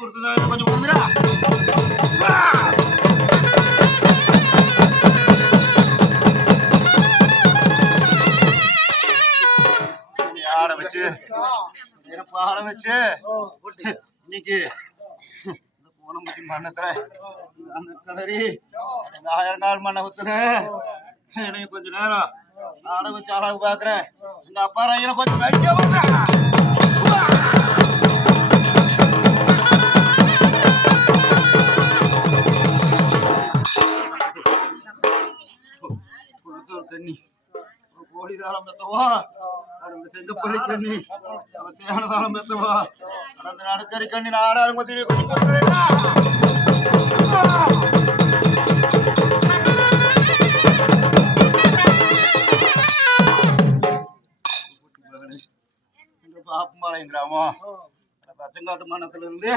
கொடுத்ததா கொஞ்சம் வந்துடா. ஆட வச்சு பாட வச்சு இன்னைக்கு பூனம்பட்டி மண்ணத்துல அந்த கலரி 1000 நாள் மண்ணை ஊத்துன எனக்கு கொஞ்ச நேரம் ஆட வச்சு அழகு பாக்குறேன். எங்க அப்பா ராயில கொஞ்சம் வைக்க தண்ணி கோடிதாளம் பெத்தவா செங்கப்பள்ளி கண்ணி சேனதாளம் பெத்தவா அந்த நடுக்கறி கண்ணி நாடாளும் பாப்பம்பாளையம் கிராமம் தச்சங்காட்டு மன்னத்துல இருந்து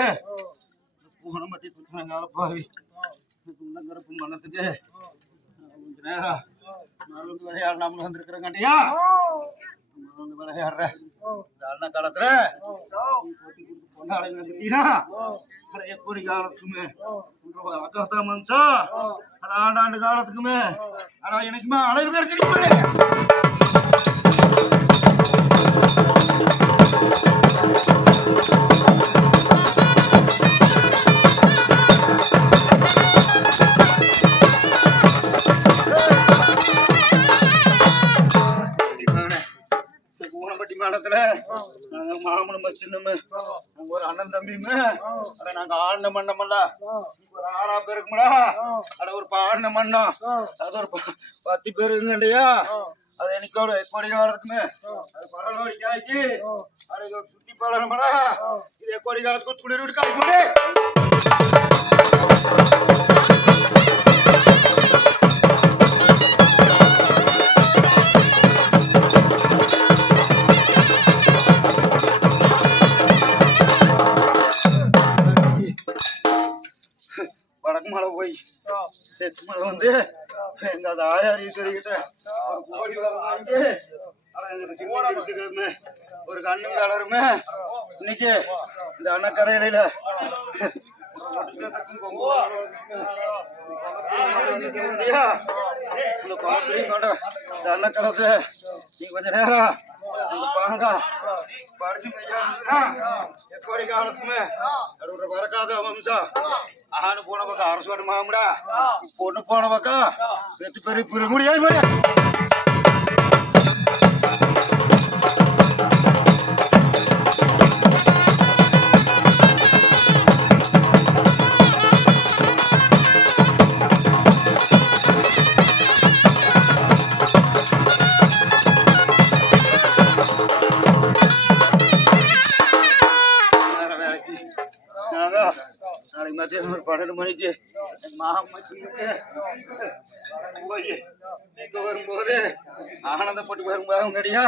பூனம்பட்டி சுத்தனங்காலப்பாவி சுண்ணங்கரப்பு மன்னத்துக்கு கொஞ்ச நேரம் மருந்து விளையாடலாம்னு வந்திருக்கிறேங்கண்டியா. மருந்து விளையாடுற அண்ணா காலத்துல பொன்னாடை வந்துட்டீங்கன்னா எப்படி காலத்துக்குமே அக்கா மனுஷா ஆண்டாண்டு காலத்துக்குமே ஆனா எனக்குமே அழகு தெரிஞ்சு மாமனும் சின்னமே ஒரு அண்ணன் தம்பியுமே நாங்க ஆழ்ந்த மண்ணமல்ல ஒரு 6 பேருக்குடா அட ஒரு பாடின மண்ணம் அது ஒரு 10 பேருங்கண்டியா. அது எனக்கோட எப்படி காலத்துக்குமே அது படம் காய்ச்சி அது சுத்தி பழகமடா இது எப்படி காலத்துக்கு குளிர் காய்ச்சி வடக்கு மலை போய் தெற்கு மலை வந்து எங்க அது ஆயாரி சொல்லிக்கிட்ட ஒரு கண்ணும் கலருமே இன்னைக்கு இந்த அண்ணக்கரையில இந்த பாத்திரையும் கொண்ட இந்த அண்ணக்கலத்தை நீ கொஞ்ச நேரம் பாங்க படிச்சு எப்படி காலத்துமே வரக்காத வம்சா ஆணு போன பக்கம் அரசோட மாமுடா பொண்ணு போன பக்கம் வெத்து பெரிய புரிய முடியாது. நாளைக்கு மத்தியானம் ஒரு 12 மணிக்கு போய் இங்க வரும்போது ஆனந்தப்பட்டு வரும்பாங்கடியா.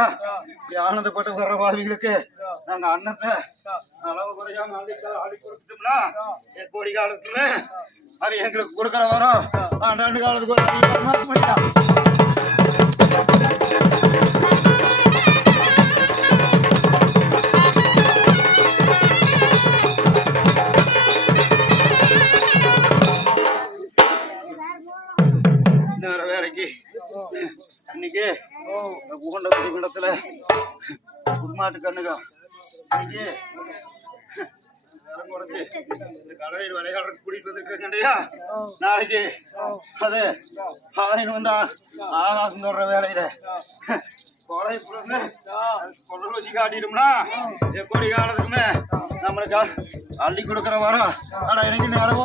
ஆனந்தப்பட்டு வர்ற பாவிகளுக்கு நாங்க அன்னத்தை அளவு குறையாம அள்ளி கொடுத்துட்டோம்னா கோடி காலத்துல அது எங்களுக்கு கொடுக்குற வரோம் ஆண்டாண்டு காலத்துக்கு வேலைக்கு இன்னைக்கு குண்டத்துல குருமாட்டு கண்ணுக்கா இன்னைக்கு இந்த கடலில் விளையாடுறதுக்கு கூட்டிட்டு வந்துருக்கேன்டையா. நாளைக்கு அது ஆயிரம் வந்தா ஆகாசம் தோடுற வேலையில கொலை கொடல் வச்சு காட்டிட்டோம்னா எப்படி காலத்துக்குமே நம்மளுக்கு அள்ளி கொடுக்குற வரோம். ஆனா எனக்கு நேரம்